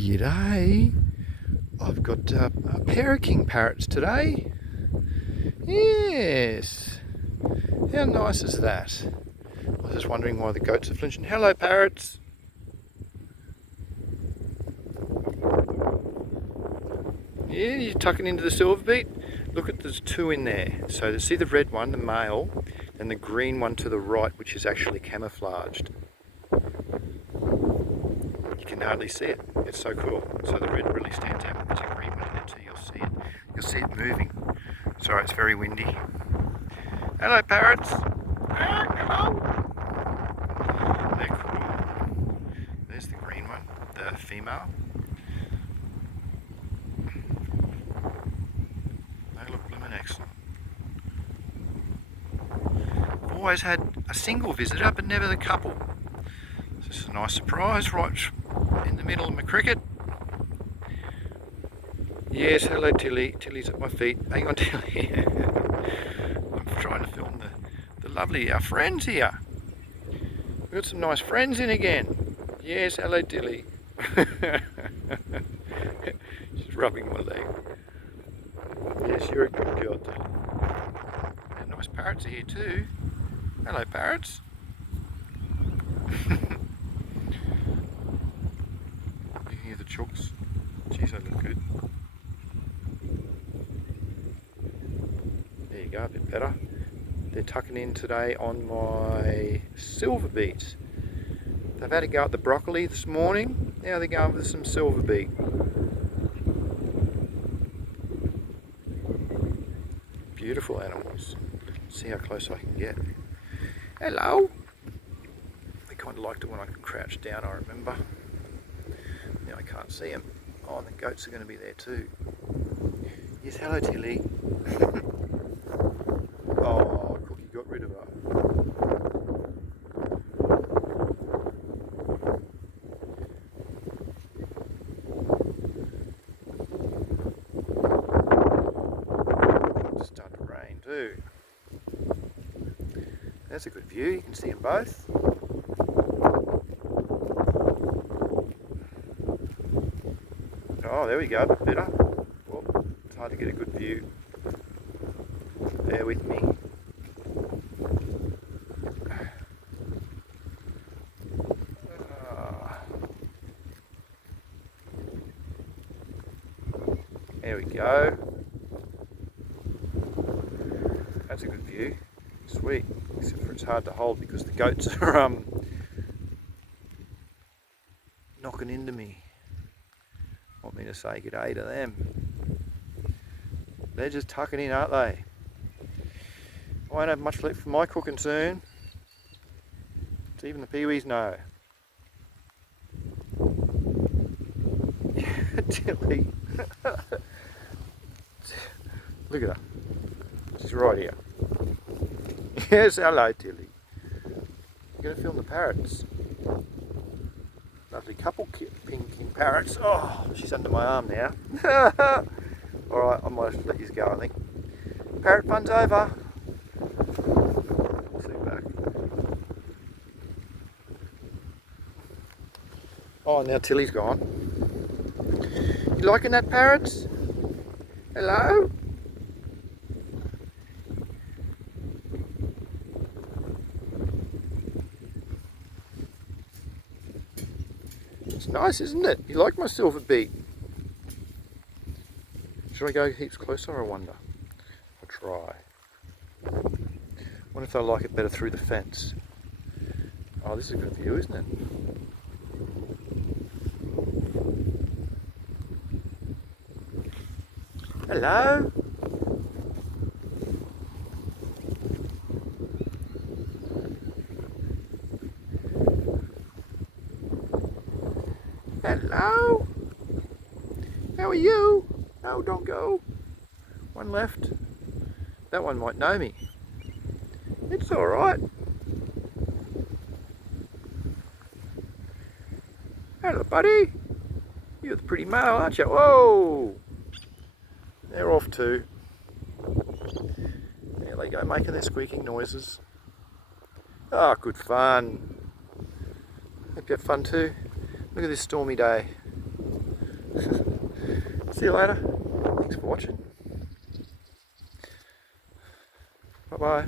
G'day. I've got a pair of king parrots today. Yes. How nice is that? I was just wondering why the goats are flinching. Hello, parrots. Yeah, you're tucking into the silver beat. Look at, there's two in there. So see the red one, the male, and the green one to the right, which is actually camouflaged. You can hardly see it. It's so cool. So the red really stands out. There's a green one there too. You'll see it. You'll see it moving. Sorry, it's very windy. Hello, parrots. Hello. They're cool. There's the green one, the female. They look blooming excellent. I've always had a single visitor, but never the couple. This is a nice surprise right in the middle of my cricket. Yes, hello Tilly. Tilly's at my feet. Hang on, Tilly. I'm trying to film our friends here. We've got some nice friends in again. Yes, hello Tilly. She's rubbing my leg. Yes, you're a good girl, Tilly. And nice parrots are here too. Hello, parrots. You can hear the chooks. Geez, they look good. There you go, a bit better. They're tucking in today on my silver beet. They've had to go at the broccoli this morning. Now they're going for some silver beet. Beautiful animals. Let's see how close I can get. Hello. They kind of liked it when I crouched down, I remember. Now I can't see them. Oh, and the goats are going to be there too. Yes, hello Tilly. Oh, Cookie got rid of her. It's starting to rain too. That's a good view, you can see them both. Oh, there we go, a bit better. Well, it's hard to get a good view. Bear with me. There we go. That's a good view. Sweet. Except for it's hard to hold because the goats are knocking into me. Want me to say good day to them. They're just tucking in, aren't they? I won't have much left for my cooking soon. It's even the peewees know. Tilly. Look at her. She's right here. Yes, hello Tilly. I'm going to film the parrots. Lovely couple pink king parrots. Oh, she's under my arm now. Alright, I might have to let you go, I think. Parrot fun's over. See you back. Oh, now Tilly's gone. You liking that, parrots? Hello? It's nice, isn't it? You like my silver beet? Should I go heaps closer, I wonder? I'll try. Wonder if they'll like it better through the fence. Oh, this is a good view, isn't it? Hello? Hello? How are you? No, don't go. One left. That one might know me. It's alright. Hello, buddy. You're the pretty male, aren't you? Whoa! They're off too. There they go, making their squeaking noises. Ah, good fun. Hope you have fun too. Look at this stormy day. See you later. Thanks for watching. Bye bye.